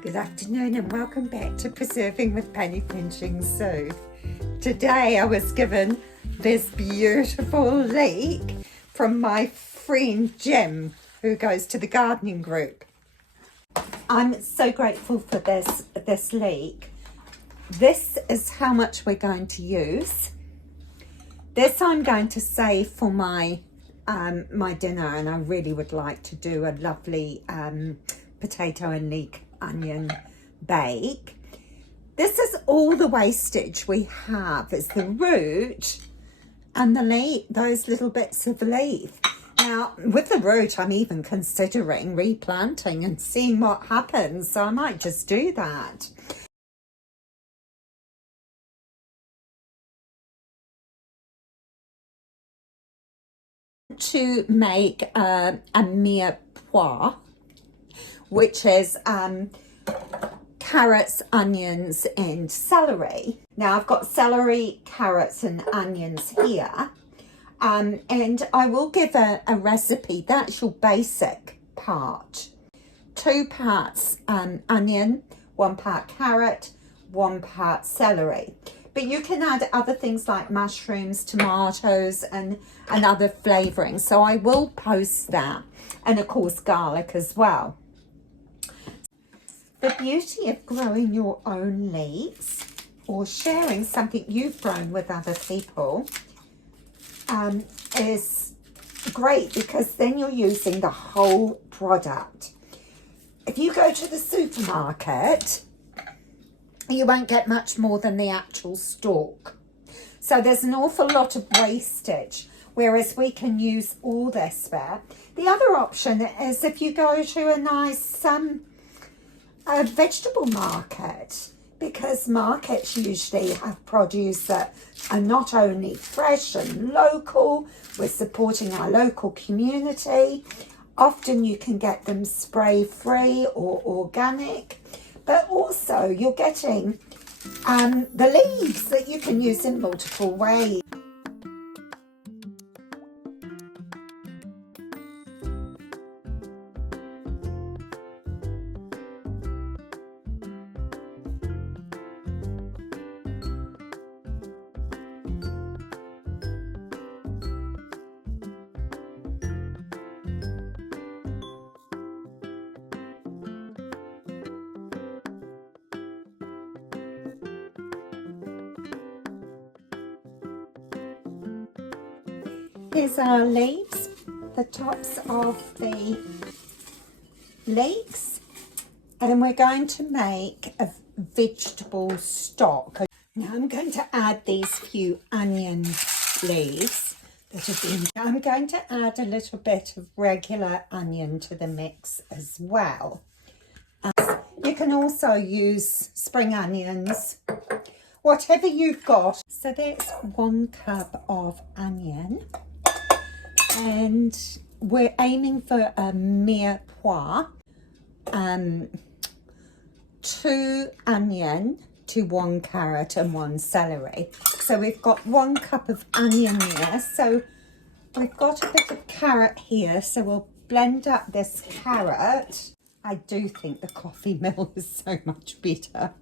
Good afternoon and welcome back to Preserving with Penny Pinching Soup. Today I was given this beautiful leek from my friend Jim, who goes to the gardening group. I'm so grateful for this leek. This is how much we're going to use. This I'm going to save for my my dinner, and I really would like to do a lovely potato and leek onion bake. This is all the wastage we have, is the root and the leaf, those little bits of leaf. Now with the root I'm even considering replanting and seeing what happens, so I might just do that. To make a mirepoix, which is carrots, onions and celery. Now I've got celery, carrots and onions here, and I will give a recipe. That's your basic part. 2 parts onion, 1 part carrot, 1 part celery. But you can add other things like mushrooms, tomatoes and other flavorings. So I will post that, and of course garlic as well. The beauty of growing your own leeks or sharing something you've grown with other people is great, because then you're using the whole product. If you go to the supermarket, you won't get much more than the actual stalk. So there's an awful lot of wastage, whereas we can use all this there. The other option is if you go to a nice vegetable market, because markets usually have produce that are not only fresh and local, we're supporting our local community. Often you can get them spray-free or organic, but also you're getting the leaves that you can use in multiple ways. Here's our leaves, the tops of the leeks, and we're going to make a vegetable stock. Now I'm going to add these few onion leaves that have been. I'm going to add a little bit of regular onion to the mix as well. You can also use spring onions, whatever you've got. So there's 1 cup of onion. And we're aiming for a mirepoix, 2 onion to 1 carrot and 1 celery. So we've got 1 cup of onion here. So we've got a bit of carrot here. So we'll blend up this carrot. I do think the coffee mill is so much better.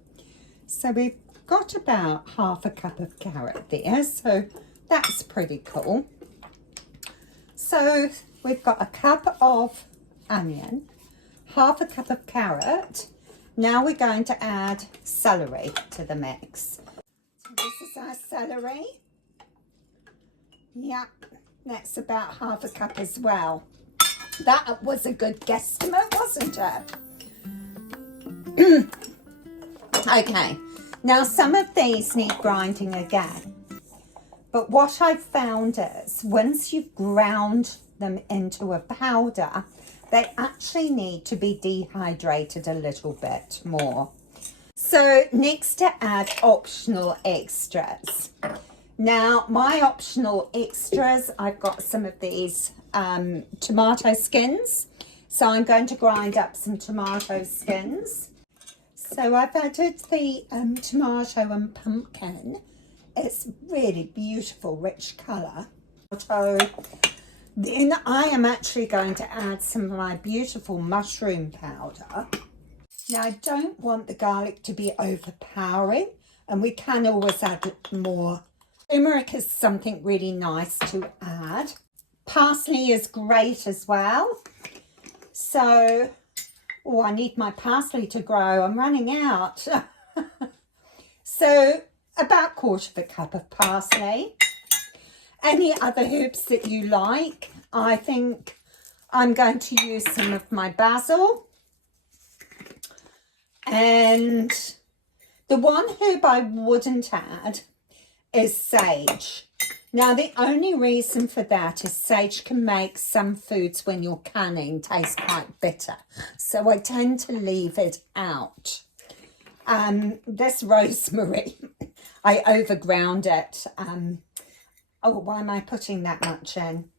So we've got about half a cup of carrot there. So that's pretty cool. So we've got a cup of onion, half a cup of carrot. Now we're going to add celery to the mix. So this is our celery. Yep, that's about half a cup as well. That was a good guesstimate, wasn't it? Okay, now some of these need grinding again. But what I've found is once you've ground them into a powder, they actually need to be dehydrated a little bit more. So next to add optional extras. Now my optional extras, I've got some of these tomato skins. So I'm going to grind up some tomato skins. So I've added the tomato and pumpkin. It's really beautiful, rich colour. So then I am actually going to add some of my beautiful mushroom powder. Now I don't want the garlic to be overpowering, and we can always add more. Turmeric is something really nice to add. Parsley is great as well. So, oh, I need my parsley to grow. I'm running out. So, about 1/4 cup of parsley. Any other herbs that you like. I think I'm going to use some of my basil. And the one herb I wouldn't add is sage. Now, the only reason for that is sage can make some foods when you're canning taste quite bitter. So I tend to leave it out. This rosemary, I overground it. Oh, why am I putting that much in?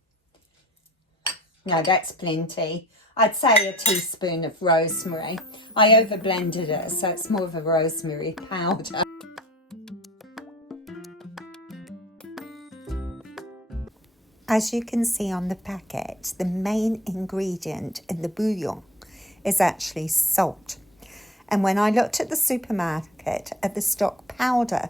No, that's plenty. I'd say a teaspoon of rosemary. I overblended it, so it's more of a rosemary powder. As you can see on the packet, the main ingredient in the bouillon is actually salt. And when I looked at the supermarket at the stock powder,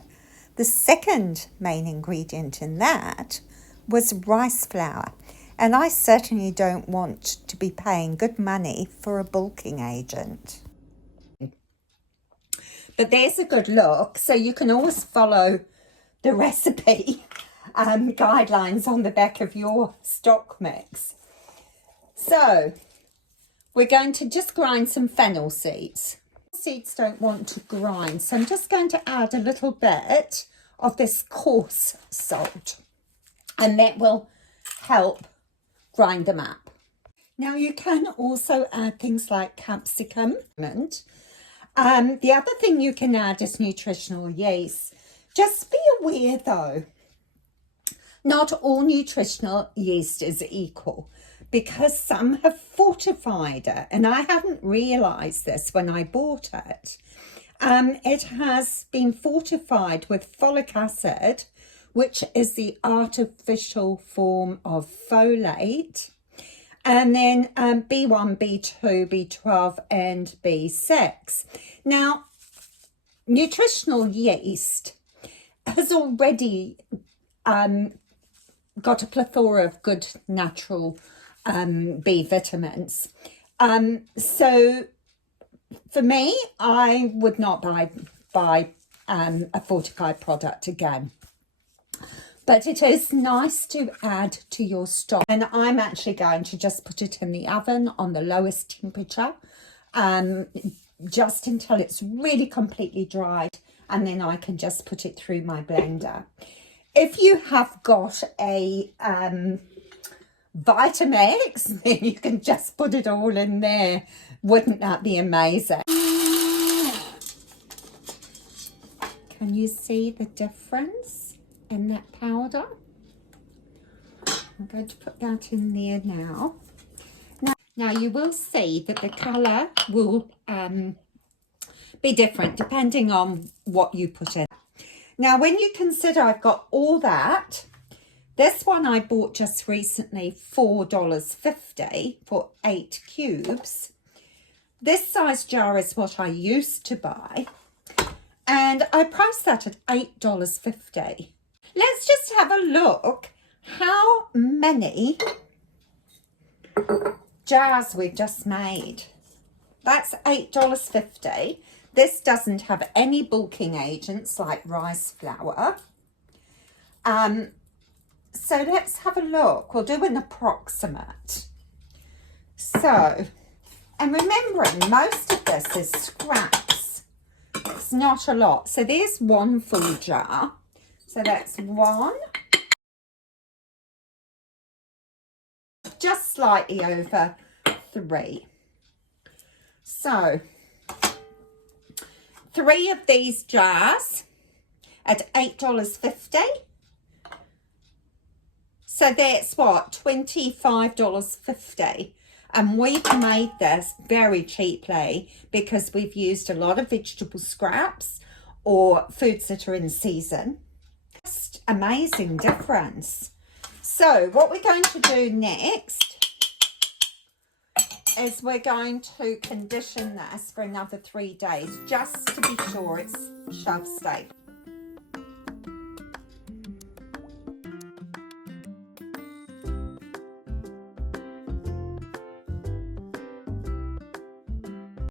the second main ingredient in that was rice flour. And I certainly don't want to be paying good money for a bulking agent. But there's a good look, so you can always follow the recipe guidelines on the back of your stock mix. So we're going to just grind some fennel seeds. Seeds don't want to grind, so I'm just going to add a little bit of this coarse salt, and that will help grind them up. Now you can also add things like capsicum. The other thing you can add is nutritional yeast. Just be aware though, not all nutritional yeast is equal, because some have fortified it, and I hadn't realised this when I bought it. It has been fortified with folic acid, which is the artificial form of folate, and then B1, B2, B12 and B6. Now, nutritional yeast has already got a plethora of good natural B vitamins. So for me, I would not buy a fortified product again. But it is nice to add to your stock. And I'm actually going to just put it in the oven on the lowest temperature, just until it's really completely dried, and then I can just put it through my blender. If you have got a Vitamix, then you can just put it all in there. Wouldn't that be amazing? Can you see the difference in that powder? I'm going to put that in there now. Now you will see that the colour will be different depending on what you put in. Now when you consider I've got all that, this one I bought just recently, $4.50 for 8 cubes. This size jar is what I used to buy, and I priced that at $8.50. Let's just have a look how many jars we've just made. That's $8.50. This doesn't have any bulking agents like rice flour. So let's have a look. We'll do an approximate. So, and remembering most of this is scraps. It's not a lot. So there's one full jar. So that's 1. Just slightly over 3. So 3 of these jars at $8.50. So that's what, $25.50. And we've made this very cheaply because we've used a lot of vegetable scraps or foods that are in season. Just amazing difference. So what we're going to do next is we're going to condition this for another 3 days just to be sure it's shelf stable.